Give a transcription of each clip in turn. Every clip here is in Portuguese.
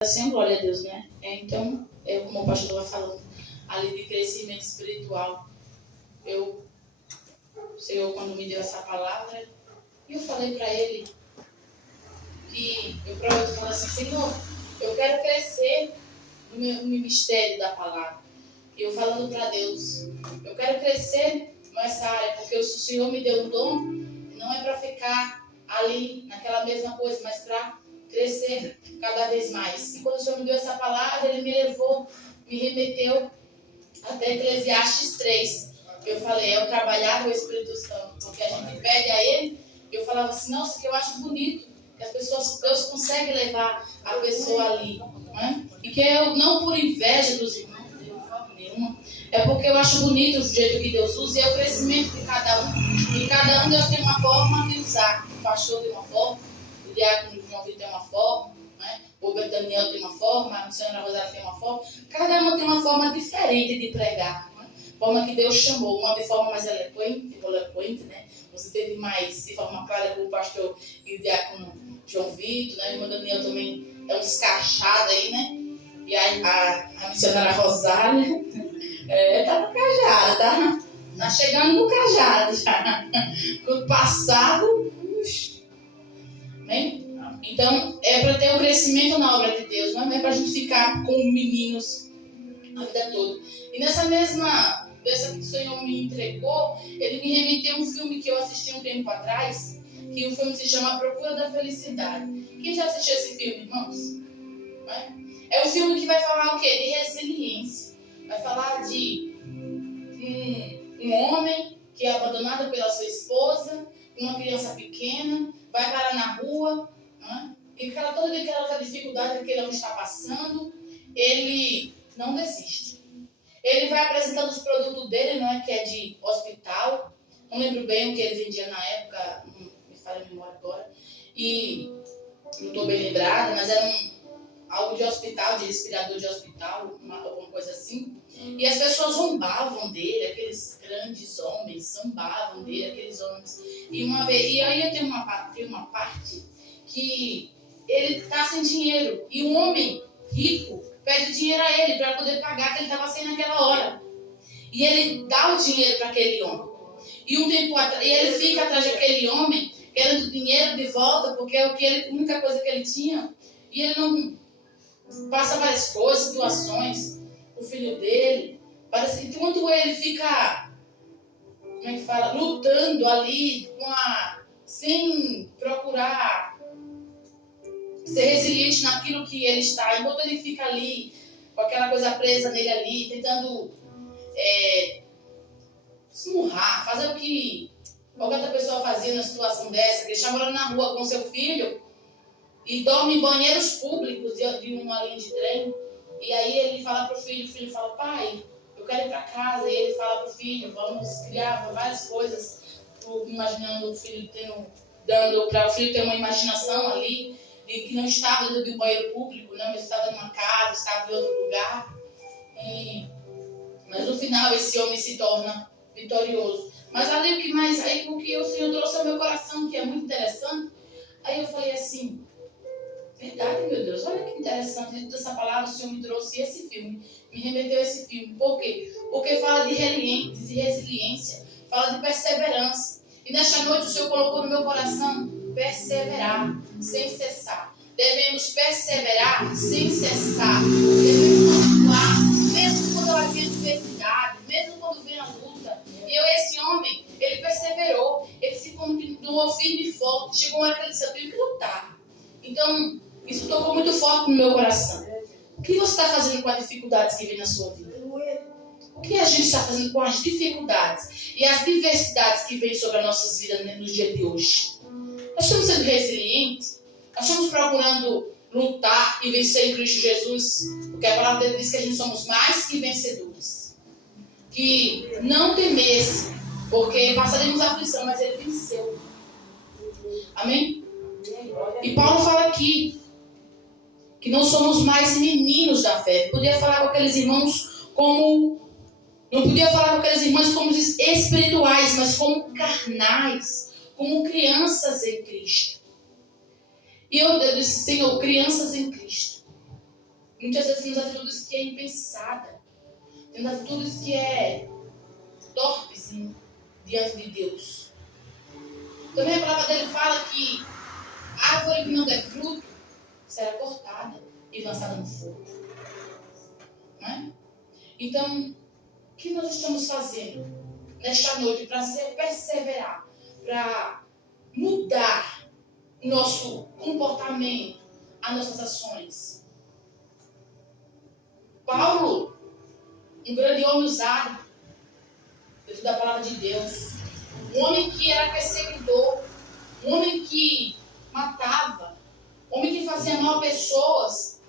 Assim, glória a Deus, né? Então, como o pastor estava falando, ali de crescimento espiritual, o Senhor, quando me deu essa palavra, eu falei para ele que eu falei assim, Senhor, eu quero crescer no meu ministério da palavra. E eu falando para Deus, eu quero crescer nessa área, porque o Senhor me deu um dom, não é para ficar ali naquela mesma coisa, mas para crescer cada vez mais. E quando o Senhor me deu essa palavra, Ele me levou, me remeteu até Eclesiastes 3. Eu falei, é o trabalhar do Espírito Santo, porque a gente pede a Ele. Eu falava assim, nossa, que eu acho bonito, que as pessoas, Deus consegue levar a pessoa ali, né? E que eu, não por inveja dos irmãos, de forma nenhuma, é porque eu acho bonito o jeito que Deus usa e é o crescimento de cada um. E cada um Deus tem uma forma de usar. O pastor tem uma forma, o diácono João Vitor tem uma forma, né? O Daniel tem uma forma, a missionária Rosário tem uma forma. Cada um tem uma forma diferente de pregar, né? Forma que Deus chamou, uma de forma mais eloquente, né? Você teve mais de forma clara com o pastor e o diácono João Vitor, né? O irmão Daniel também é um escrachado aí, né? E a missionária Rosália tá no cajado, tá chegando no cajado já. No passado, né? Então, é para ter um crescimento na obra de Deus, não é para a gente ficar com meninos a vida toda. E dessa que o Senhor me entregou, Ele me remeteu um filme que eu assisti um tempo atrás, que o filme se chama A Procura da Felicidade. Quem já assistiu esse filme, irmãos? É um filme que vai falar o quê? De resiliência. Vai falar de um homem que é abandonado pela sua esposa, uma criança pequena, vai parar na rua, né? E toda aquela dificuldade que ele não está passando, ele não desiste. Ele vai apresentando os produtos dele, não é, que é de hospital. Não lembro bem o que ele vendia na época, não me falha a memória agora. E não estou bem lembrada, mas era algo de hospital, de respirador de hospital, alguma coisa assim. E as pessoas zombavam dele, aqueles grandes homens, zombavam dele, aqueles homens. E aí tem uma parte que ele está sem dinheiro. E um homem rico pede dinheiro a ele para poder pagar que ele estava sem naquela hora. E ele dá o dinheiro para aquele homem. E um tempo atrás, e ele fica atrás daquele homem, querendo dinheiro de volta, porque é a única coisa que ele tinha. E ele não passa várias coisas, situações, o filho dele. Parece que enquanto ele fica, lutando ali, sem procurar ser resiliente naquilo que ele está, enquanto ele fica ali, com aquela coisa presa nele ali, tentando esmurrar, fazer o que qualquer outra pessoa fazia numa situação dessa, que ele está morando na rua com seu filho e dorme em banheiros públicos de uma linha de trem, e aí ele fala para o filho fala, pai, eu quero ir para casa, e ele fala para o filho, vamos criar várias coisas, imaginando o filho dando para o filho ter uma imaginação ali, de que não estava dentro de um banheiro público, não, mas estava numa casa, estava em outro lugar. Mas no final esse homem se torna vitorioso. Mas ali o que o Senhor trouxe ao meu coração, que é muito interessante, aí eu falei assim, verdade, meu Deus, olha que interessante, dentro dessa palavra o Senhor me trouxe esse filme, me remeteu a esse filme. Por quê? Porque fala de resiliência, fala de perseverança. E nesta noite o Senhor colocou no meu coração perseverar, sem cessar. Devemos perseverar sem cessar. Devemos continuar, mesmo quando ela vem adversidade, mesmo quando vem a luta. E esse homem, ele perseverou, ele se continuou firme e forte. Chegou uma hora que ele disse, eu tenho que lutar. Então, isso tocou muito forte no meu coração. O que você está fazendo com as dificuldades que vem na sua vida? O que a gente está fazendo com as dificuldades e as diversidades que vêm sobre as nossas vidas no dia de hoje? Nós estamos sendo resilientes? Nós estamos procurando lutar e vencer em Cristo Jesus? Porque a palavra dele diz que a gente somos mais que vencedores. Que não temesse, porque passaremos a aflição, mas ele venceu. Amém? E Paulo fala aqui que não somos mais meninos da fé. Podia falar com aqueles irmãos não podia falar com aqueles irmãos como espirituais, mas como carnais, como crianças em Cristo. E eu disse, Senhor, crianças em Cristo. Muitas vezes temos atitudes que é impensada. Temos atitudes que é torpes diante de Deus. Também a palavra dele fala que a árvore que não der fruto será cortada e lançada no fogo. Né? Então, o que nós estamos fazendo nesta noite para perseverar, para mudar o nosso comportamento, as nossas ações? Paulo, um grande homem usado dentro da palavra de Deus, um homem que era perseguidor, um homem que matava, um homem que fazia mal a pessoas,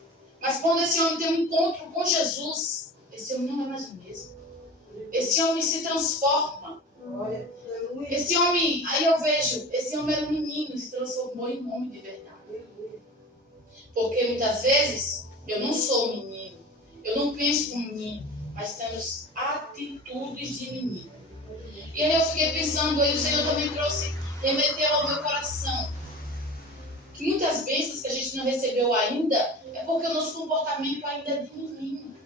mas quando esse homem tem um encontro com Jesus, esse homem não é mais o mesmo. Esse homem se transforma. Esse homem, aí eu vejo, esse homem era um menino e se transformou em um homem de verdade. Porque muitas vezes eu não sou um menino, eu não penso como menino, mas temos atitudes de menino. E aí eu fiquei pensando, aí o Senhor também remeteu ao meu coração, que muitas bênçãos que a gente não recebeu ainda, é porque o nosso comportamento ainda é de menino.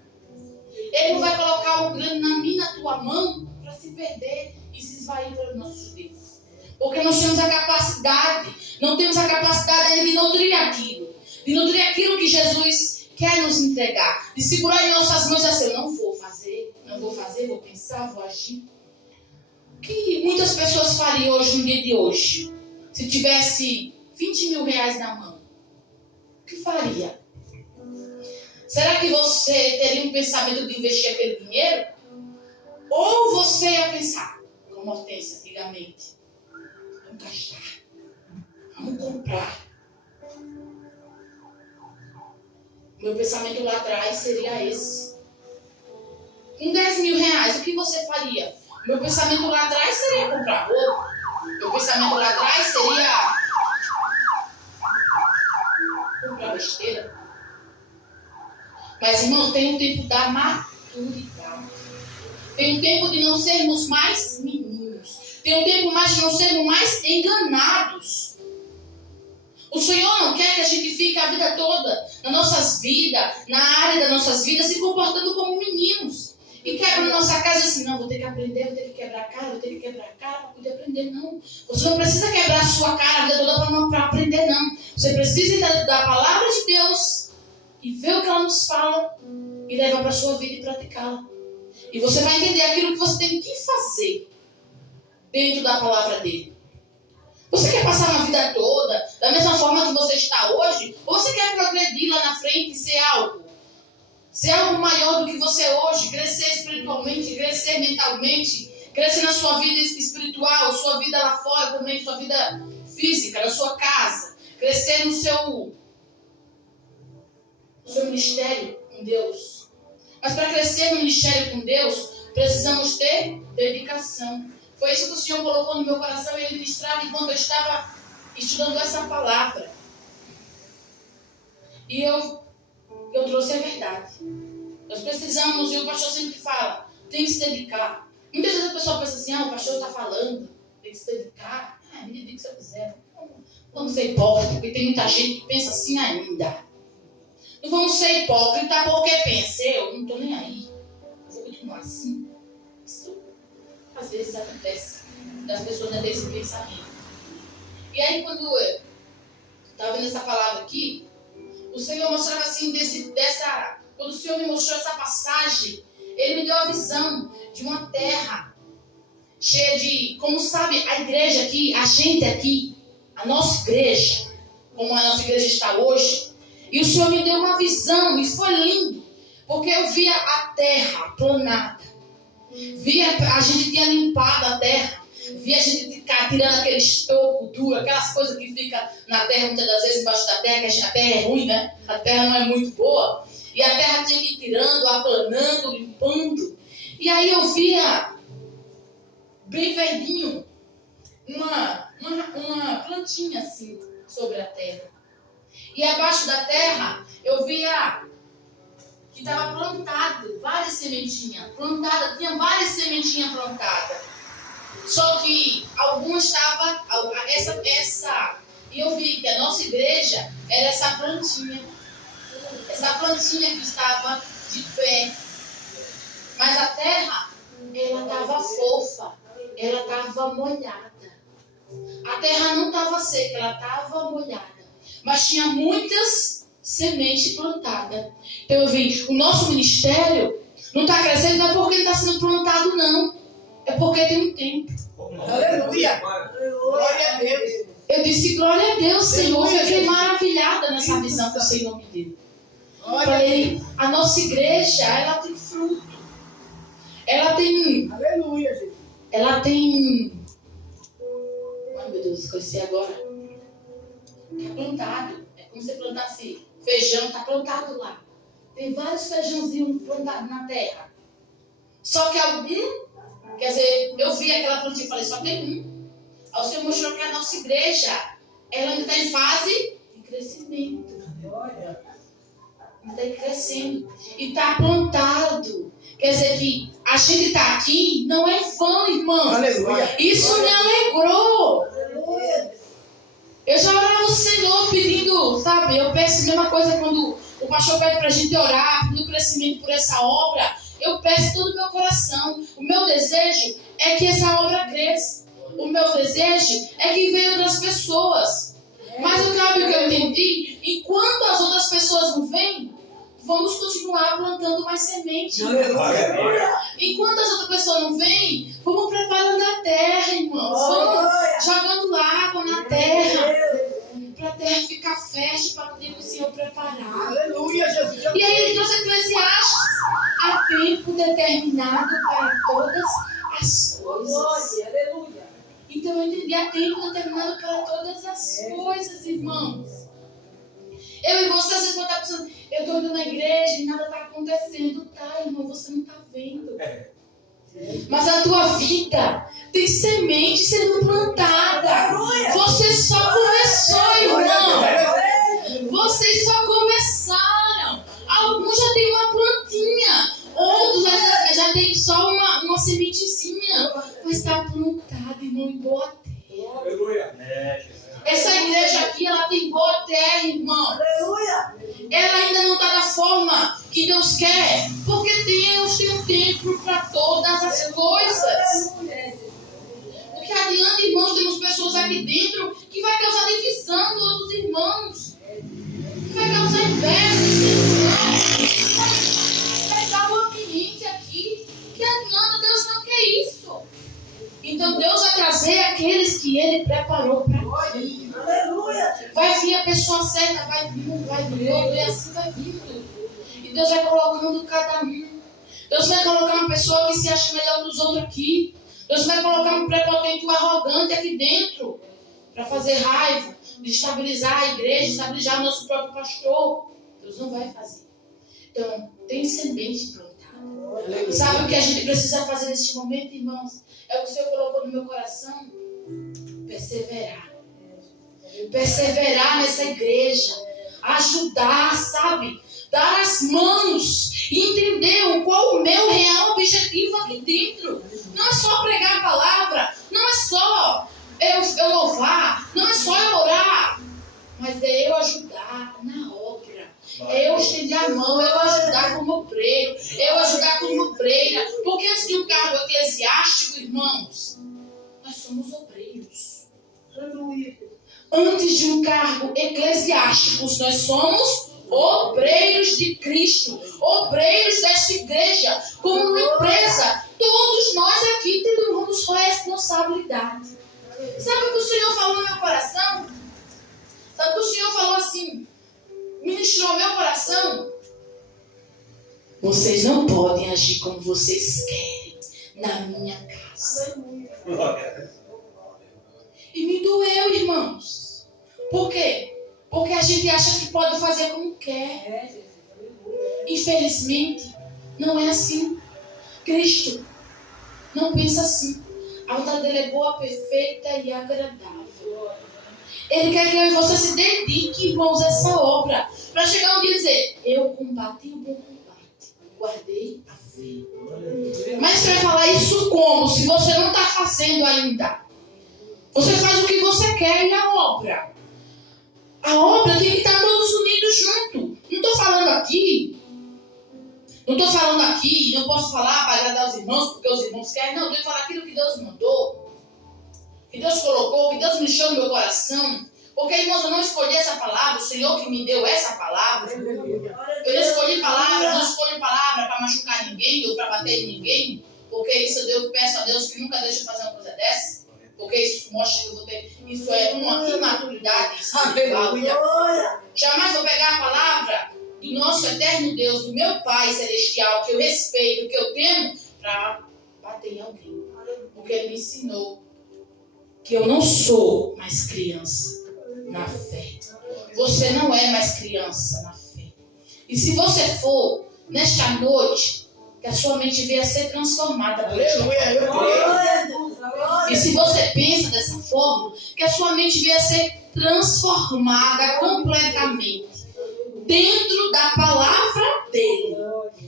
Ele não vai colocar o grande na minha, na tua mão, para se perder e se esvair pelos nossos dedos. Porque nós temos a capacidade, não temos a capacidade ainda de nutrir aquilo que Jesus quer nos entregar, de segurar em nossas mãos e assim, eu não vou fazer, vou pensar, vou agir. O que muitas pessoas fariam hoje, no dia de hoje, se tivesse 20 mil reais na mão? O que faria? Será que você teria um pensamento de investir aquele dinheiro? Ou você ia pensar, como Hortência antigamente, vamos gastar, vamos comprar. Meu pensamento lá atrás seria esse. Com 10 mil reais, o que você faria? Meu pensamento lá atrás seria comprar roupa. Meu pensamento lá atrás seria comprar besteira. Mas, irmãos, tem um tempo da maturidade. Tem um tempo de não sermos mais meninos. Tem um tempo mais de não sermos mais enganados. O Senhor não quer que a gente fique a vida toda nas nossas vidas, na área das nossas vidas, se comportando como meninos. E quebra na nossa casa assim, não, vou ter que aprender, vou ter que quebrar a cara para poder aprender, não. Você não precisa quebrar a sua cara a vida toda para aprender, não. Você precisa entender da palavra de Deus e ver o que ela nos fala e levar para a sua vida e praticá-la. E você vai entender aquilo que você tem que fazer dentro da palavra dele. Você quer passar uma vida toda da mesma forma que você está hoje? Ou você quer progredir lá na frente e ser algo maior do que você é hoje? Crescer espiritualmente, crescer mentalmente, crescer na sua vida espiritual, sua vida lá fora também, sua vida física, na sua casa. Crescer no seu ministério com Deus. Mas para crescer no ministério com Deus, precisamos ter dedicação. Foi isso que o Senhor colocou no meu coração e ele ministrava enquanto eu estava estudando essa palavra. E eu trouxe a verdade. Nós precisamos, e o pastor sempre fala, tem que se dedicar. Muitas vezes a pessoa pensa assim, o pastor está falando, tem que se dedicar. Me dedique se eu quiser. Vamos ser hipócritas, porque tem muita gente que pensa assim ainda. Não vamos ser hipócritas porque pensa, eu não estou nem aí. Eu vou continuar assim. Isso às vezes acontece das pessoas não terem esse pensamento. E aí quando eu estava vendo essa palavra aqui, o Senhor mostrava assim, quando o Senhor me mostrou essa passagem, ele me deu a visão de uma terra cheia de, como sabe, a igreja aqui, a gente aqui, a nossa igreja, como a nossa igreja está hoje, e o Senhor me deu uma visão, e foi lindo, porque eu via a terra aplanada, a gente tinha limpado a terra, via a gente tirando aquele estoco duro, aquelas coisas que ficam na terra, muitas das vezes embaixo da terra, que a terra é ruim, né? A terra não é muito boa. E a terra tinha que ir tirando, aplanando, limpando. E aí eu via, bem verdinho, uma plantinha assim, sobre a terra. E abaixo da terra, eu via que estava plantado, várias sementinhas plantadas, tinha várias sementinhas plantadas. Só que algumas estavam, e eu vi que a nossa igreja era essa plantinha. essa plantinha que estava de pé. Mas a terra, ela estava fofa, ela estava molhada. A terra não estava seca, ela estava molhada. Mas tinha muitas sementes plantadas. Então eu vi, o nosso ministério não está crescendo, não é porque ele está sendo plantado, não. É porque tem um tempo. Aleluia! Glória a Deus! Eu disse, glória a Deus, Senhor. Eu fiquei maravilhada nessa visão que o Senhor me deu. Falei, a nossa igreja, ela tem fruto. Ela tem... Aleluia, Jesus! Ela tem... Ai, meu Deus, esqueci agora. Está plantado. É como se plantasse feijão, está plantado lá. Tem vários feijãozinhos plantados na terra. Só que algum... Quer dizer, eu vi aquela plantinha e falei, só tem um. Aí o Senhor mostrou que a nossa igreja, ela ainda está em fase de crescimento. Ainda está crescendo. E está plantado. Quer dizer que a gente está aqui, não é vão, irmão. Aleluia. Isso me alegrou. Aleluia. Eu já orava o Senhor pedindo, sabe? Eu peço a mesma coisa quando o pastor pede para a gente orar, pedindo crescimento por essa obra. Eu peço todo o meu coração. O meu desejo é que essa obra cresça. O meu desejo é que venham outras pessoas. Mas sabe o que eu entendi? Enquanto as outras pessoas não vêm, vamos continuar plantando mais semente. Enquanto as outras pessoas não vêm, vamos preparando a terra, irmãos. Vamos jogando água na terra. Para a terra ficar fértil, para poder o Senhor preparar. Aleluia, Jesus! E aí ele trouxe Eclesiastes. Há tempo determinado para todas as coisas. Aleluia! Então eu entendi, há tempo determinado para todas as coisas, irmãos. Eu e você, às vezes, vão estar pensando, eu estou indo na igreja e nada está acontecendo. Tá, irmão, você não está vendo. Mas a tua vida tem semente sendo plantada. Você só começou, irmão. Vocês só começaram. Alguns já tem uma plantinha. Outros já tem só uma sementezinha. Mas está plantado, irmão, em boa terra. Aleluia! Essa igreja aqui, ela tem boa terra, irmão. Aleluia! Ela ainda não está da forma que Deus quer. Porque Deus tem um tempo para todas as coisas. O que adianta, irmãos, temos pessoas aqui dentro que vai causar divisão dos outros irmãos. Que vai causar inveja, dissensão. Vai pesar o ambiente aqui. Que adianta, Deus não quer isso. Então Deus vai trazer aqueles que Ele preparou para aqui. Aleluia! Vai vir a pessoa certa, vai vir, e assim vai vindo. E Deus vai colocando cada um. Deus vai colocar uma pessoa que se acha melhor que os outros aqui. Deus vai colocar um prepotente, um arrogante aqui dentro. Para fazer raiva, destabilizar a igreja, destabilizar o nosso próprio pastor. Deus não vai fazer. Então, tem semente plantada. Sabe o que a gente precisa fazer neste momento, irmãos? É o que o Senhor colocou no meu coração. Perseverar. Perseverar nessa igreja. Ajudar, sabe? Dar as mãos. E entender qual o meu real objetivo aqui dentro. Não é só pregar a palavra. Não é só eu louvar. Não é só eu orar. Mas é eu ajudar na obra. É eu estender a mão. É eu ajudar como obreiro. É eu ajudar como obreira. Porque antes de um cargo eclesiástico, irmãos, nós somos obreiros. Antes de um cargo eclesiástico, nós somos obreiros de Cristo. Obreiros desta igreja. Como uma empresa. Todos nós aqui temos responsabilidade. Sabe o que o Senhor falou no meu coração? Sabe o que o Senhor falou assim? Ministrou ao meu coração? Vocês não podem agir como vocês querem na minha casa. E me doeu, irmãos. Por quê? Porque a gente acha que pode fazer como quer. Infelizmente, não é assim. Cristo não pensa assim. A vontade dele é boa, perfeita e agradável. Ele quer que eu e você se dedique, irmãos, a essa obra. Para chegar um dia e dizer, eu combati o bom combate. Guardei a fé. Mas você vai falar isso como? Se você não está fazendo ainda. Você faz o que você quer e a obra. A obra tem que estar todos unidos juntos. Não estou falando aqui, não posso falar para agradar os irmãos, porque os irmãos querem. Não, eu tenho que falar aquilo que Deus mandou, que Deus colocou, que Deus me deixou no meu coração. Porque, irmãos, eu não escolhi essa palavra, o Senhor que me deu essa palavra. Eu não escolhi palavra para machucar ninguém ou para bater em ninguém. Porque isso eu peço a Deus que nunca deixe eu fazer uma coisa dessa. Porque isso mostra que eu vou ter. Isso é uma imaturidade espiritual. Jamais vou pegar a palavra do nosso eterno Deus, do meu Pai celestial, que eu respeito, que eu temo, para bater em alguém. Porque Ele me ensinou que eu não sou mais criança na fé. Você não é mais criança na fé. E se você for, nesta noite, que a sua mente venha a ser transformada por Deus. E se você pensa dessa forma, que a sua mente venha a ser transformada completamente dentro da palavra dele.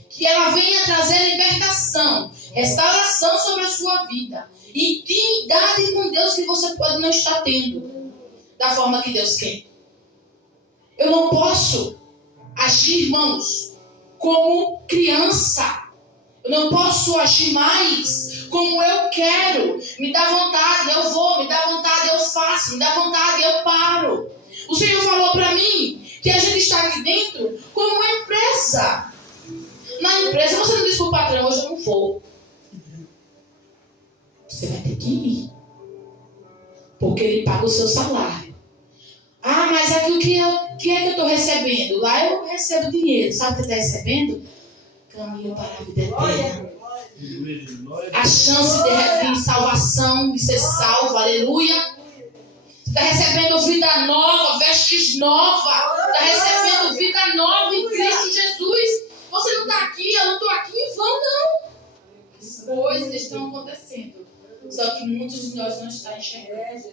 Que ela venha trazer libertação, restauração sobre a sua vida, intimidade com Deus que você pode não estar tendo da forma que Deus quer. Eu não posso agir, irmãos, como criança. Eu não posso agir mais como eu quero. Me dá vontade, eu vou. Me dá vontade, eu faço. Me dá vontade, eu paro. O Senhor falou para mim que a gente está aqui dentro como uma empresa. Na empresa, você não diz para o patrão, hoje eu não vou. Você vai ter que ir. Porque ele paga o seu salário. Ah, mas aqui o que é que eu estou recebendo? Lá eu recebo dinheiro. Sabe o que está recebendo? Caminho para a vida eterna. A chance de salvação, de ser salvo. Aleluia. Você está recebendo vida nova, vestes novas. Está recebendo vida nova em Cristo Jesus. Você não está aqui, eu não estou aqui em vão, não. As coisas estão acontecendo. Só que muitos de nós não estão enxergando.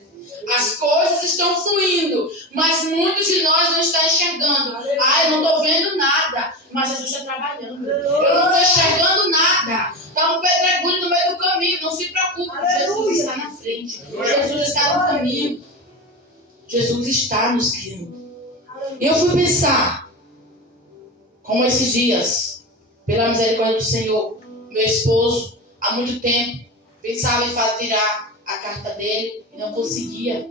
As coisas estão fluindo, mas muitos de nós não estão enxergando. Ah, eu não estou vendo nada, mas Jesus está trabalhando. Eu não estou enxergando nada. Está um pedregulho no meio do caminho, não se preocupe. Jesus está na frente. Jesus está no caminho. Jesus está nos guiando. Eu fui pensar, como esses dias, pela misericórdia do Senhor, meu esposo, há muito tempo, pensava em tirar a carta dele e não conseguia.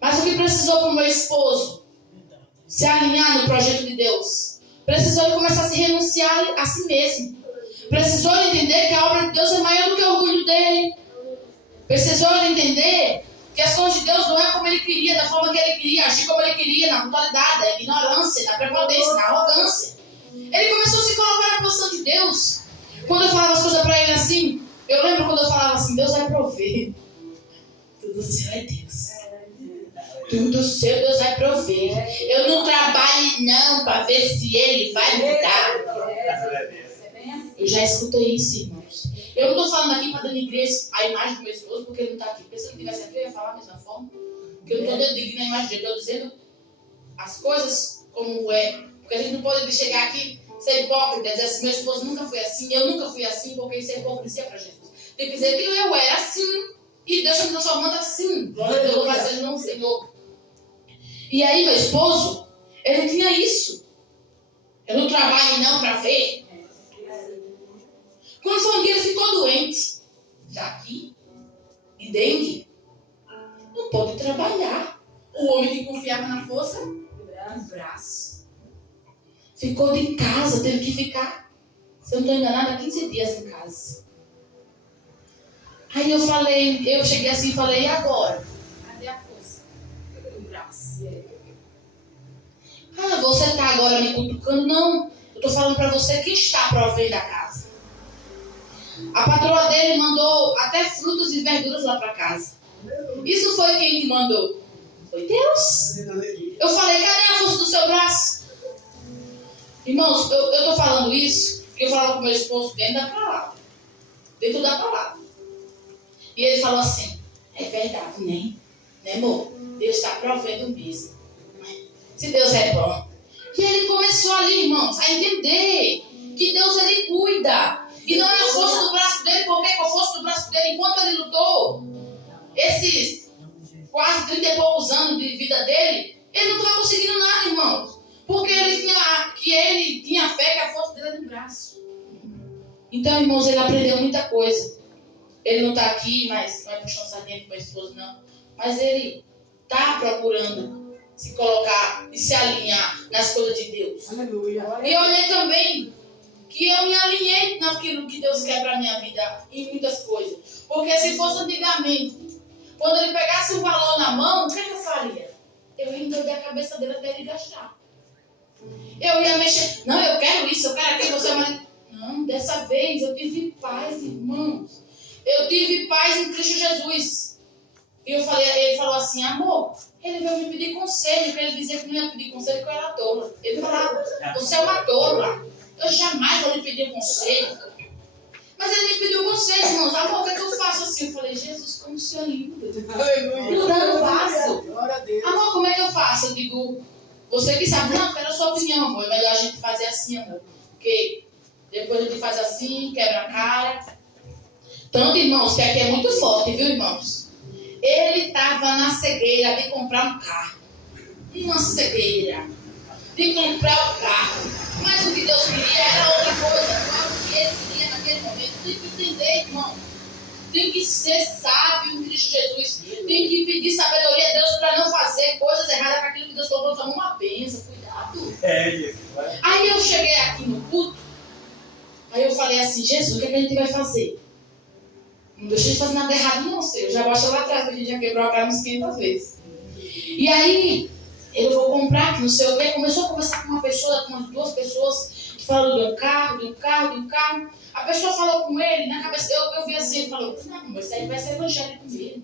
Mas o que precisou para o meu esposo se alinhar no projeto de Deus? Precisou ele começar a se renunciar a si mesmo. Precisou ele entender que a obra de Deus é maior do que o orgulho dele. Precisou ele entender que as coisas de Deus não é como ele queria, da forma que ele queria, agir como ele queria, na brutalidade, na ignorância, na prepotência, na arrogância. Ele começou a se colocar na posição de Deus. Quando eu falava as coisas para ele assim, eu lembro quando eu falava assim, Deus vai prover. Tudo seu é Deus. Tudo seu Deus vai prover. Eu não trabalho não para ver se Ele vai me dar. Eu já escutei isso, irmãos. Eu não estou falando aqui para denigrar a imagem do meu esposo, porque ele não está aqui. Porque se ele estivesse aqui, eu ia falar da mesma forma. Porque eu não estou denigando a imagem dele. Eu estou dizendo as coisas como é. Porque a gente não pode chegar aqui ser hipócrita, dizer assim, meu esposo nunca foi assim, eu nunca fui assim, porque isso é hipocrisia para Jesus. Tem que dizer que eu era assim, e Deus está me transformando assim. Eu vou fazer não, Senhor. E aí, meu esposo, ele tinha isso. Eu não trabalho não para ver. Quando foi um dia, ele ficou doente. Já aqui, de dengue. Não pode trabalhar. O homem que confiava na força do braço. Ficou de casa, teve que ficar, se eu não estou enganada, 15 dias em casa. Aí eu cheguei assim e falei, e agora? Cadê a força do braço? Ah, você está agora me cutucando? Não, eu estou falando para você quem está provendo a casa. A patroa dele mandou até frutas e verduras lá para casa. Isso foi quem que mandou? Foi Deus. Eu falei, cadê a força do seu braço? Irmãos, eu estou falando isso porque eu falava com meu esposo dentro da palavra. Dentro da palavra. E ele falou assim, é verdade, né? Né, amor? Deus está provendo mesmo. Se Deus é bom. E ele começou ali, irmãos, a entender que Deus, ele cuida. E não é a força do braço dele, porque com a força do braço dele, enquanto ele lutou, esses quase 30 e poucos anos de vida dele, ele não estava conseguindo nada, irmãos. Porque ele tinha fé que a força dele era no braço. Então, irmãos, ele aprendeu muita coisa. Ele não está aqui, mas não é puxando sardinha com a esposa, não. Mas ele está procurando se colocar e se alinhar nas coisas de Deus. Aleluia. E eu olhei também que eu me alinhei naquilo que Deus quer para a minha vida, em muitas coisas. Porque se fosse antigamente, quando ele pegasse um valor na mão, o que eu faria? Eu ia endoidar a cabeça dele até ele gastar. Eu ia mexer, não, eu quero isso, eu quero aquilo, você vai... Não, dessa vez eu tive paz, irmãos. Eu tive paz em Cristo Jesus. E ele falou assim, amor, ele veio me pedir conselho, porque ele dizia que não ia pedir conselho, que eu era tola. Ele falava, você é uma tola. Eu jamais vou lhe pedir conselho. Mas ele me pediu conselho, irmãos. Amor, o que é que eu faço assim? Eu falei, Jesus, como o Senhor é lindo. Mudando o vaso. Amor, como é que eu faço? Eu digo, você que sabe, não, quero a sua opinião, amor. É melhor a gente fazer assim, amor. Porque depois a gente faz assim, quebra a cara. Tanto, irmãos, que aqui é muito forte, viu, irmãos? Ele estava na cegueira de comprar um carro. Uma cegueira de comprar um carro. Mas o que Deus queria era outra coisa. O que ele queria naquele momento. Tem que entender, irmão. Tem que ser sábio em Cristo Jesus. Tem que pedir sabedoria a Deus para não fazer coisas erradas com aquilo que Deus colocou na sua mão. Uma bênção, cuidado. Aí eu cheguei aqui no culto. Aí eu falei assim, Jesus, o que a gente vai fazer? Não deixa de fazer nada errado, não, Senhor. Já baixa lá atrás, que a gente já quebrou a cara uns 500 vezes. E aí, eu vou comprar, que não sei o quê. Começou a conversar com uma pessoa, com umas duas pessoas, que falaram de um carro. A pessoa falou com ele, na cabeça, eu vi assim, ele falou, não, mas isso aí vai ser evangélico mesmo.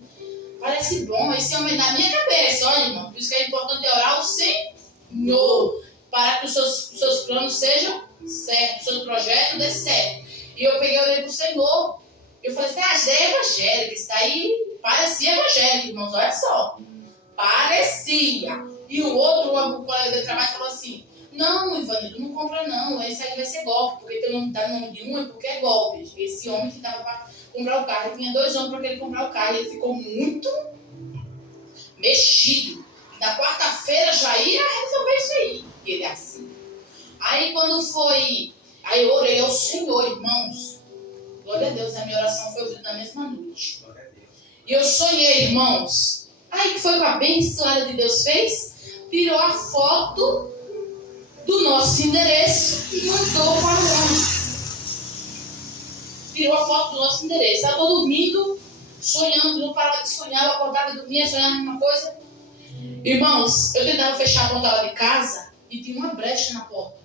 Parece bom, esse homem na minha cabeça, olha, irmão. Por isso que é importante orar ao Senhor, para que os seus planos sejam certos, o seu projeto dê certo. E eu peguei e olhei para o Senhor. Eu falei assim, já é evangélico, isso daí parecia evangélico, irmãos, olha só. Parecia. E o outro, o colega de trabalho, falou assim, não, Ivanildo, não compra não, esse aí vai ser golpe, porque tem nome, tá no nome de um, é porque é golpe. Esse homem que estava para comprar o carro, ele tinha 2 anos para ele comprar o carro, e ele ficou muito mexido. Na quarta-feira já ia resolver isso aí, e ele é assim. Aí quando foi, aí eu orei ao Senhor, irmãos. Glória a Deus, a minha oração foi ouvida na mesma noite. E eu sonhei, irmãos. Aí que foi com a abençoada de Deus fez? Tirou a foto do nosso endereço e mandou para o homem. Tirou a foto do nosso endereço. Estava dormindo, sonhando, não parava de sonhar, eu acordava e dormia, sonhava a mesma coisa. Irmãos, eu tentava fechar a porta de casa e tinha uma brecha na porta.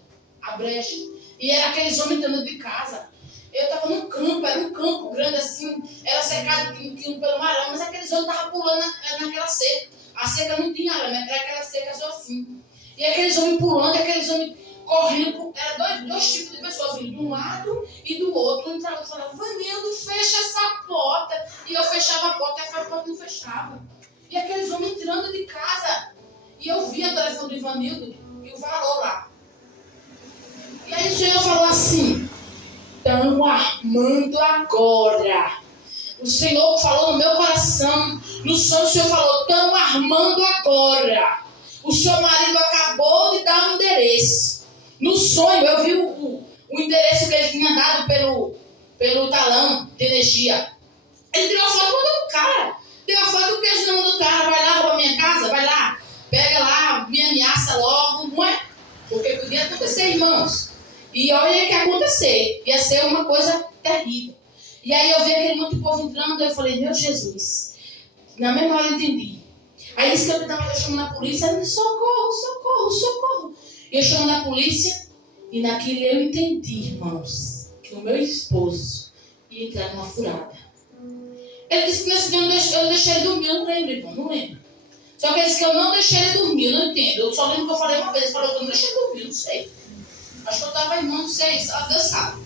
A brecha. E era aqueles homens entrando de casa. Eu estava num campo, era um campo grande assim, era cercado pelo arame, mas aqueles homens estavam pulando naquela cerca. A cerca não tinha arame, era aquela cerca só assim. E aqueles homens pulando, aqueles homens correndo, eram dois tipos de pessoas, vindo de um lado e do outro. Um entrava e falava, Vanildo, fecha essa porta. E eu fechava a porta e a porta não fechava. E aqueles homens entrando de casa. E eu via o telefone do Ivanildo e o valor lá. E aí o Senhor falou assim, estão armando agora. O Senhor falou no meu coração, no sonho o Senhor falou, estão armando agora. O seu marido acabou de dar um endereço. No sonho eu vi o endereço que ele tinha dado pelo talão de energia. Ele tirou a foto do cara. Deu a foto do queijo na mão do cara. Vai lá, rouba minha casa, vai lá. Pega lá, me ameaça logo, não é? Porque podia acontecer, irmãos. E olha o que ia acontecer. Ia ser uma coisa terrível. E aí eu vi aquele monte de povo entrando, eu falei, meu Jesus. Na mesma hora eu entendi. Aí disse que eu estava chamando a polícia, eu disse, socorro, socorro, socorro. E eu chamando a polícia, e naquilo eu entendi, irmãos, que o meu esposo ia entrar numa furada. Ele disse que nesse dia eu deixei ele dormir, eu não lembro, irmão, não lembro. Só que ele disse que eu não deixei ele dormir, eu não entendo. Eu só lembro que eu falei uma vez, ele falou que eu não deixei ele dormir, não sei. Acho que eu estava, irmão, não sei, só Deus sabe.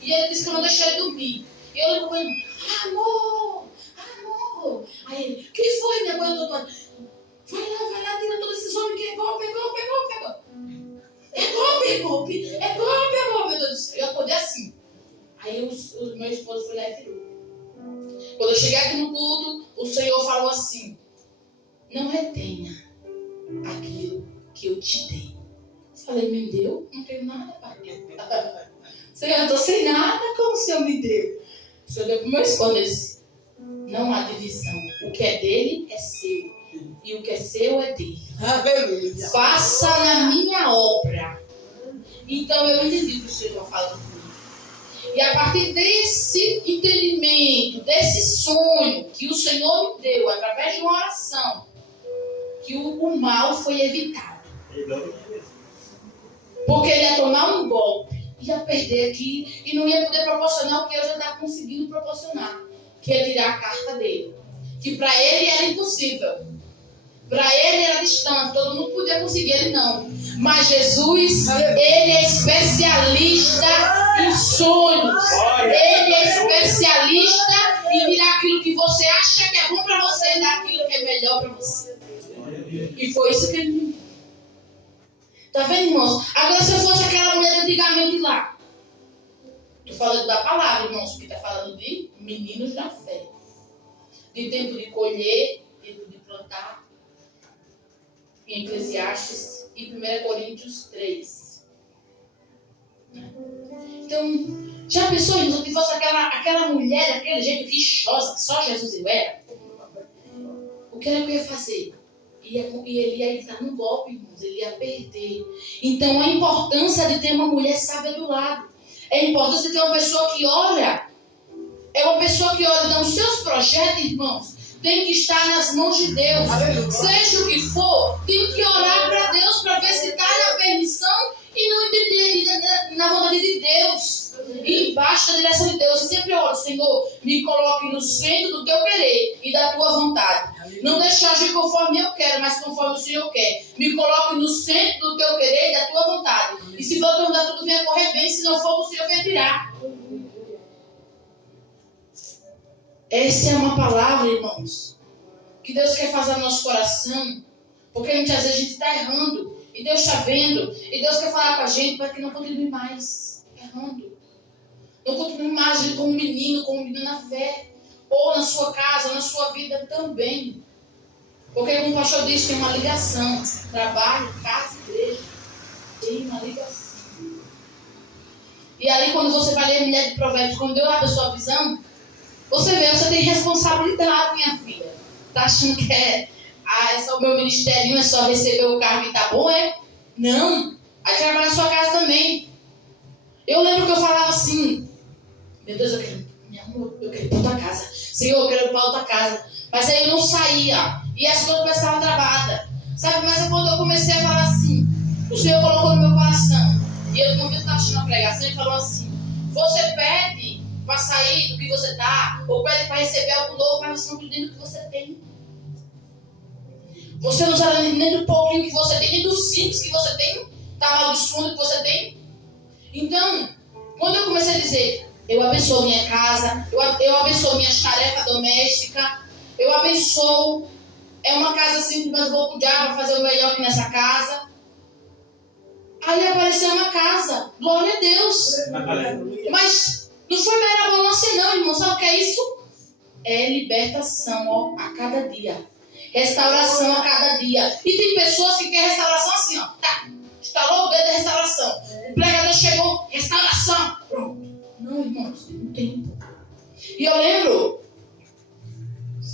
E ele disse que eu não deixei ele dormir. E eu lembro com ele, amor, amor. Aí ele, o que foi, minha mãe, doutora? Vai lá, tira todos esses homens que é golpe, é golpe, é golpe, é golpe. É golpe, é golpe, é golpe, é golpe. Meu Deus do céu, eu acordei assim. Aí o meu esposo foi lá e tirou. Quando eu cheguei aqui no culto, o Senhor falou assim, não retenha aquilo que eu te dei. Falei, me deu? Não tenho nada para Deus. Senhor, eu estou sem nada, como o Senhor me deu? O Senhor deu para o meu esposo. Ele disse, não há divisão. O que é dele é seu. E o que é seu é dele. Aleluia. Faça na minha obra. Então eu entendi o que o Senhor está falando comigo. E a partir desse entendimento, desse sonho que o Senhor me deu, através de uma oração, que o mal foi evitado. Porque ele ia tomar um golpe, ia perder aqui e não ia poder proporcionar o que eu já estava conseguindo proporcionar, que é tirar a carta dele. Que para ele era impossível. Para ele era distante, todo mundo podia conseguir, ele não. Mas Jesus, ele é especialista em sonhos. Ele é especialista em tirar aquilo que você acha que é bom para você e dar aquilo que é melhor para você. E foi isso que ele me deu. Tá vendo, irmãos? Agora, se eu fosse aquela mulher antigamente lá, estou falando da palavra, irmãos, que está falando de meninos da fé. De tempo de colher, tempo de plantar. Em Eclesiastes e 1 Coríntios 3. Então, já pensou, irmãos, que fosse aquela mulher daquele jeito rixosa, que só Jesus eu era? O que era que eu ia fazer? E ele ia entrar no golpe, irmãos, ele ia perder. Então, a importância de ter uma mulher sábia do lado. É importante ter uma pessoa que ora. É uma pessoa que ora. Então, os seus projetos, irmãos, tem que estar nas mãos de Deus. Seja o que for, tem que orar para Deus para ver se está na permissão e não entender na vontade de Deus. E embaixo da direção de Deus. Eu sempre oro, Senhor, me coloque no centro do teu querer e da tua vontade. Não deixe agir conforme eu quero, mas conforme o Senhor quer. Me coloque no centro do teu querer e da tua vontade. E se for a tua vontade, tudo venha correr bem. Se não for, o Senhor venha tirar. Essa é uma palavra, irmãos, que Deus quer fazer no nosso coração, porque muitas vezes a gente está errando, e Deus está vendo, e Deus quer falar com a gente para que não continue mais errando. Não continue mais agindo como um menino na fé, ou na sua casa, na sua vida também. Porque, como o pastor disse, tem uma ligação, trabalho, casa, igreja, tem uma ligação. E ali, quando você vai ler a mulher de Provérbios, quando Deus abre a sua visão, você vê, você tem responsabilidade, minha filha. Tá achando que é só o meu ministério, é só receber o cargo e tá bom, é? Não. Aí trabalhar na sua casa também. Eu lembro que eu falava assim, meu Deus, eu quero ir para outra casa. Senhor, eu quero ir para outra casa. Mas aí eu não saía. E as coisas começavam travadas. Sabe, mas é quando eu comecei a falar assim, o Senhor colocou no meu coração. E eu uma vez estava assistindo uma pregação e falou assim, você pede para sair do que você está, ou pede para receber algo novo, mas você não acredita no que você tem. Você não sabe nem do pouquinho que você tem, nem do simples que você tem, está amaldiçoando o que você tem. Então, quando eu comecei a dizer, eu abençoo minha casa, eu abençoo minhas tarefas domésticas, eu abençoo, é uma casa simples, mas vou cuidar, vou fazer o melhor aqui nessa casa. Aí apareceu uma casa, glória a Deus. Mas não foi mera bonança não, irmão. Sabe o que é isso? É libertação, ó, a cada dia. Restauração a cada dia. E tem pessoas que querem restauração assim, ó. Tá, instalou o dedo da restauração. O pregador chegou, restauração. Pronto. Não, irmãos, tem um tempo. E eu lembro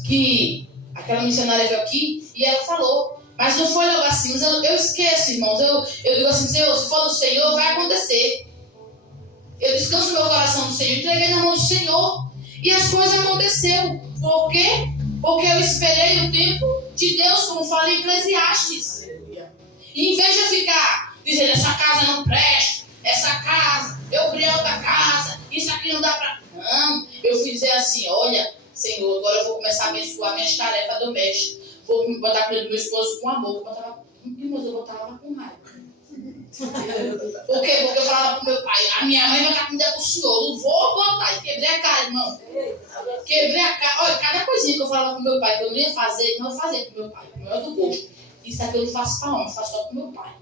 que aquela missionária veio aqui e ela falou. Mas não foi logo assim. Mas eu esqueço, irmãos. Eu digo assim, Senhor, se for do Senhor, vai acontecer. Eu descanso meu coração no Senhor, entreguei na mão do Senhor. E as coisas aconteceram. Por quê? Porque eu esperei o tempo de Deus, como fala em Eclesiastes. E em vez de eu ficar dizendo, essa casa não presta, essa casa, eu criei outra casa, isso aqui não dá pra... Não, eu fui dizer assim, olha, Senhor, agora eu vou começar a abençoar minhas tarefas domésticas. Vou botar a comida do meu esposo com amor. Eu botava com raiva. Por quê? Porque eu falava pro meu pai, a minha mãe vai dar comida pro senhor, não vou botar. E quebrei a cara, irmão. Quebrei a cara. Olha, cada coisinha que eu falava pro meu pai, que eu não ia fazer, não vou fazer pro meu pai. Não é do gosto. Isso aqui eu não faço pra homem, faço só pro meu pai.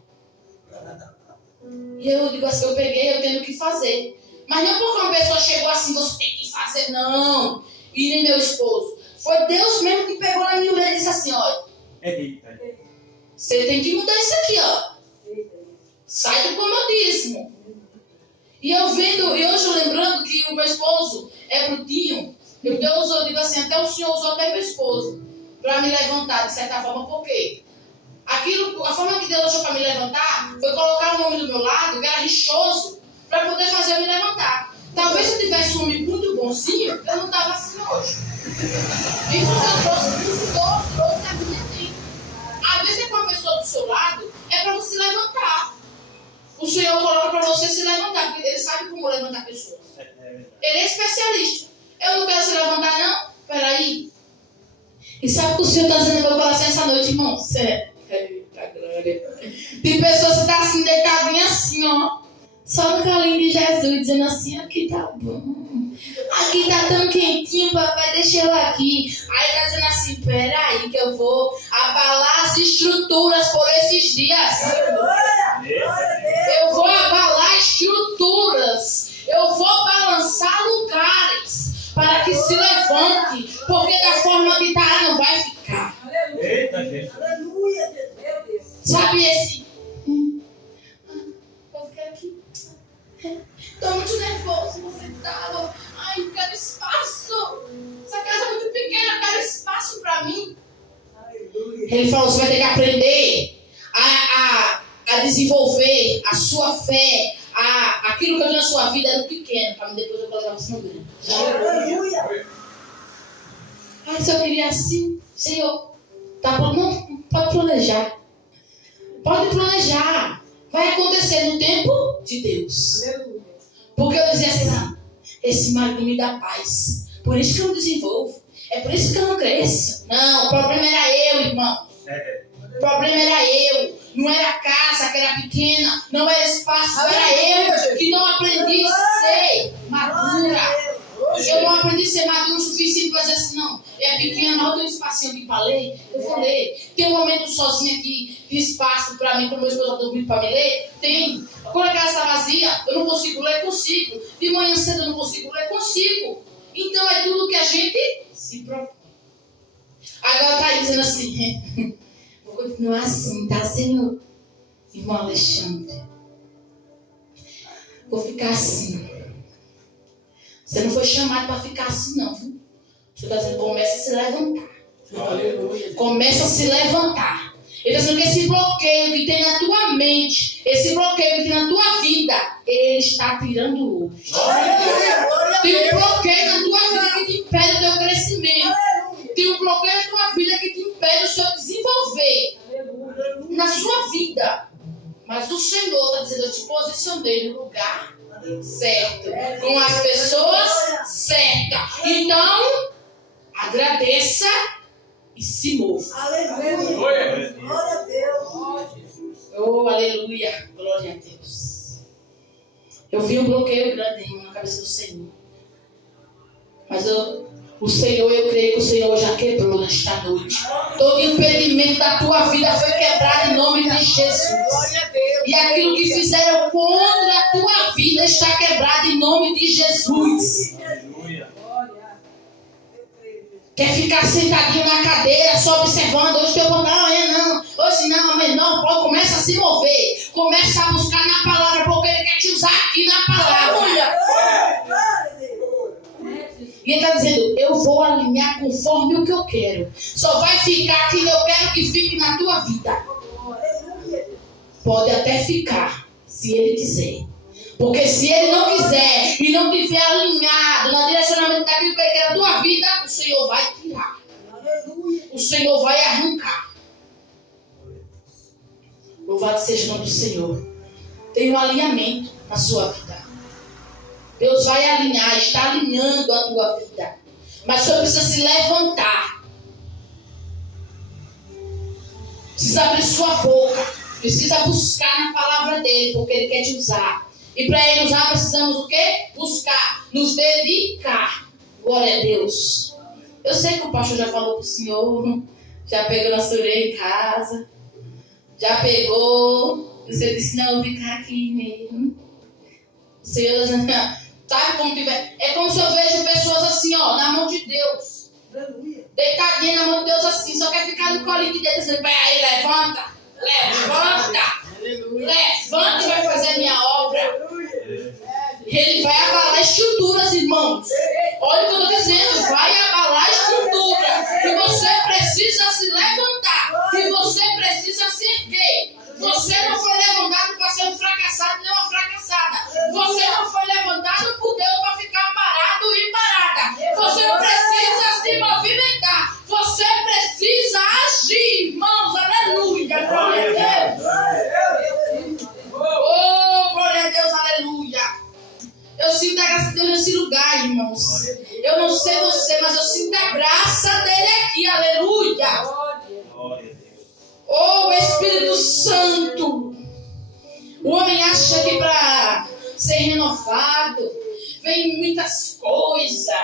E eu digo assim, eu peguei, eu tenho que fazer. Mas não porque uma pessoa chegou assim, você tem que fazer, não. E nem meu esposo. Foi Deus mesmo que pegou na minha orelha e disse assim, olha. Você tem que mudar isso aqui, ó. Sai do comodismo. E eu vendo, e hoje lembrando que o meu esposo é brutinho, Deus, eu digo assim, até o Senhor usou até meu esposo para me levantar, de certa forma, por quê? A forma que Deus achou para me levantar foi colocar um homem do meu lado, que era rixoso, para poder fazer eu me levantar. Talvez se eu tivesse um homem muito bonzinho, eu não estava assim hoje. Isso eu trouxe a minha vida. Às vezes, com a pessoa do seu lado, é para você levantar. O Senhor coloca para você se levantar, porque Ele sabe como levantar pessoas. Ele é especialista. Eu não quero se levantar, não? Peraí. E sabe o que o Senhor está dizendo no meu coração essa noite, irmão? Sério. Eita glória. Tem pessoas que estão assim, deitadinhas assim, ó. Só no calinho de Jesus, dizendo assim, aqui tá bom. Aqui tá tão quentinho, papai, deixa eu aqui. Aí tá dizendo assim, peraí que eu vou abalar as estruturas por esses dias. Eu vou abalar estruturas. Eu vou balançar lugares para que se levante. Porque da forma que tá, não vai ficar. Eita, gente. Aleluia, meu Deus. Sabe esse? Vou ficar aqui. Tô muito nervoso, você tava. Ai, eu quero espaço. Essa casa é muito pequena, eu quero espaço pra mim. Aleluia. Ele falou, você vai ter que aprender a desenvolver a sua fé, aquilo que eu tenho na sua vida no pequeno, para depois eu colocar você no grande. Aleluia. Ai, se eu queria assim, Senhor, tá bom, não, pode planejar. Pode planejar. Vai acontecer no tempo de Deus. Aleluia. Porque eu dizia assim, esse marido me dá paz. Por isso que eu não desenvolvo. É por isso que eu não cresço. Não, o problema era eu, irmão. O problema era eu. Não era a casa que era pequena. Não era espaço. Era eu que não aprendi a ser madura. Eu não aprendi a ser maduro o suficiente para dizer assim, não. É pequena, mas eu tenho um espacinho aqui para ler. Eu vou ler. Tem um momento sozinho aqui de espaço para mim, para o meu esposo dormir para me ler? Tem. Quando a casa está vazia, eu não consigo ler, consigo. De manhã cedo eu não consigo ler, consigo. Então é tudo que a gente se propõe. Agora está dizendo assim, vou continuar assim, tá sendo, irmão Alexandre. Vou ficar assim. Você não foi chamado para ficar assim, não, viu? O Senhor está dizendo, começa a se levantar. Aleluia. Começa a se levantar. Ele está dizendo que esse bloqueio que tem na tua mente, esse bloqueio que tem na tua vida, Ele está tirando hoje. Tem um bloqueio na tua vida que te impede o teu crescimento. Tem um bloqueio na tua vida que te impede o seu desenvolver na sua vida. Mas o Senhor está dizendo, eu te posicionei no lugar certo, com as pessoas certas. Então, agradeça e se mova. Aleluia. Glória a Deus. Oh, aleluia. Glória a Deus. Eu vi um bloqueio grande, irmão, na cabeça do Senhor. Mas o Senhor, eu creio que o Senhor já quebrou nesta noite. Todo impedimento da tua vida foi quebrado em nome de Jesus. Glória a Deus. E aquilo que fizeram contra a tua vida está quebrado em nome de Jesus. Aleluia. Quer ficar sentadinho na cadeira, só observando. Hoje teu contar, amanhã não. Hoje não, amanhã não. Paulo começa a se mover. Começa a buscar na palavra, porque Ele quer te usar aqui na palavra. E Ele está dizendo, eu vou alinhar conforme o que eu quero. Só vai ficar quem eu quero que fique na tua vida. Pode até ficar, se Ele quiser. Porque se Ele não quiser e não estiver alinhado no direcionamento daquilo que Ele quer na tua vida, o Senhor vai tirar. O Senhor vai arrancar. Louvado seja o nome do Senhor. Tem um alinhamento na sua vida. Deus vai alinhar, está alinhando a tua vida. Mas você precisa se levantar. Precisa abrir sua boca. Precisa buscar na palavra dele, porque Ele quer te usar. E para Ele usar, precisamos o quê? Buscar, nos dedicar. Glória a Deus. Eu sei que o pastor já falou para o senhor, já pegou na orelha em casa, já pegou. Você disse, não, vou ficar aqui mesmo. O Senhor, sabe como tiver? É como se eu vejo pessoas assim, ó, na mão de Deus. Deitadinha na mão de Deus assim, só quer ficar no colinho de Deus. Vai aí, levanta, levanta. Levanta e vai fazer a minha obra. Ele vai abalar estruturas, irmãos. Olha o que eu estou dizendo. Vai abalar estrutura. E você precisa se levantar. E você precisa se erguer. Você não foi levantado para ser um fracassado nem uma fracassada. Você não foi levantado por Deus para ficar parado e parada. Você precisa se movimentar. Você precisa agir, irmãos. Aleluia. Glória a Deus. Oh, glória a Deus. Aleluia. Eu sinto a graça de Deus nesse lugar, irmãos. Eu não sei você, mas eu sinto a graça dele aqui. Aleluia. Oh, Espírito Santo. O homem acha que para ser renovado vem muitas coisas.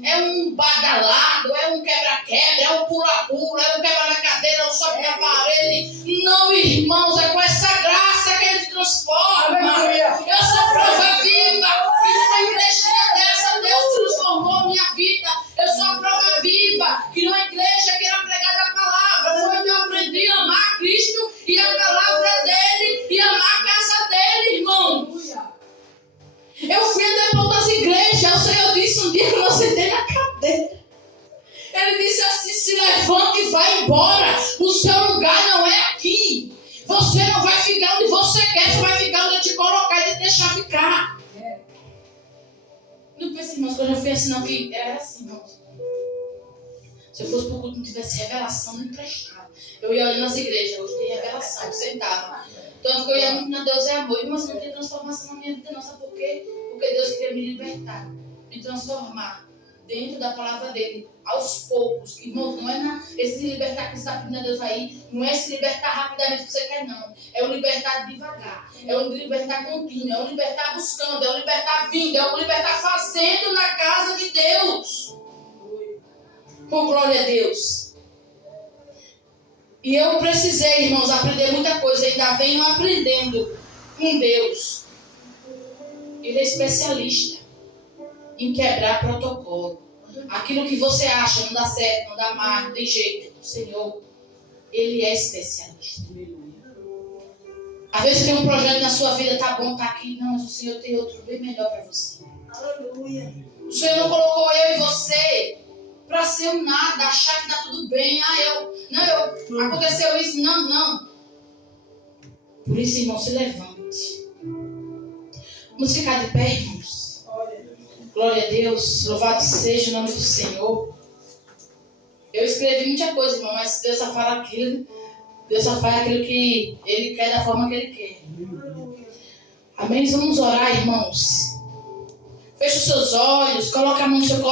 É um badalado, é um quebra-quebra, é um pula-pula, é um quebra na cadeira, é um sobe na parede. Não, irmãos, é com essa graça que ele transforma. Eu sou prova viva. E numa igreja dessa, Deus transformou minha vida. Eu sou a prova viva. Que numa igreja que era pregada a palavra, foi onde eu aprendi a amar Cristo e a palavra dele e amar a casa dele, irmãos. Eu fui até para outras igrejas. O Senhor disse um dia que eu sentei na cadeira. Ele disse assim: se levanta e vai embora. O seu lugar não é aqui. Você não vai ficar onde você quer. Você vai ficar onde eu te colocar e te deixar ficar. Não pense, irmãos, que eu já fui assim, não. Que era assim, irmãos. Se eu fosse para o culto e não tivesse revelação, não emprestava. Eu ia olhando nas igrejas. Hoje tem revelação. Sentava. Tanto que eu ia muito na Deus é amor. Mas não tem transformação na minha vida, não. Sabe por quê? Porque Deus queria me libertar, me transformar dentro da palavra dele, aos poucos. Irmãos, não é esse libertar que você está pedindo a Deus aí, não é esse libertar rapidamente que você quer, não. É o libertar devagar, é o libertar contínuo, é o libertar buscando, é o libertar vindo, é o libertar fazendo na casa de Deus. Com glória a Deus. E eu precisei, irmãos, aprender muita coisa, ainda venho aprendendo com Deus. Ele é especialista em quebrar protocolo. Aquilo que você acha não dá certo, não dá mais, não tem jeito. O Senhor, Ele é especialista. Às vezes tem um projeto na sua vida, tá bom, tá aqui. Não, mas o Senhor tem outro bem melhor para você. Aleluia. O Senhor não colocou eu e você para ser um nada, achar que tá tudo bem. Aconteceu isso. Não. Por isso, irmão, se levante. Vamos ficar de pé, irmãos. Glória a Deus. Louvado seja o nome do Senhor. Eu escrevi muita coisa, irmão, mas Deus só fala aquilo. Deus só faz aquilo que Ele quer da forma que Ele quer. Amém? Vamos orar, irmãos. Feche os seus olhos. Coloque a mão no seu coração.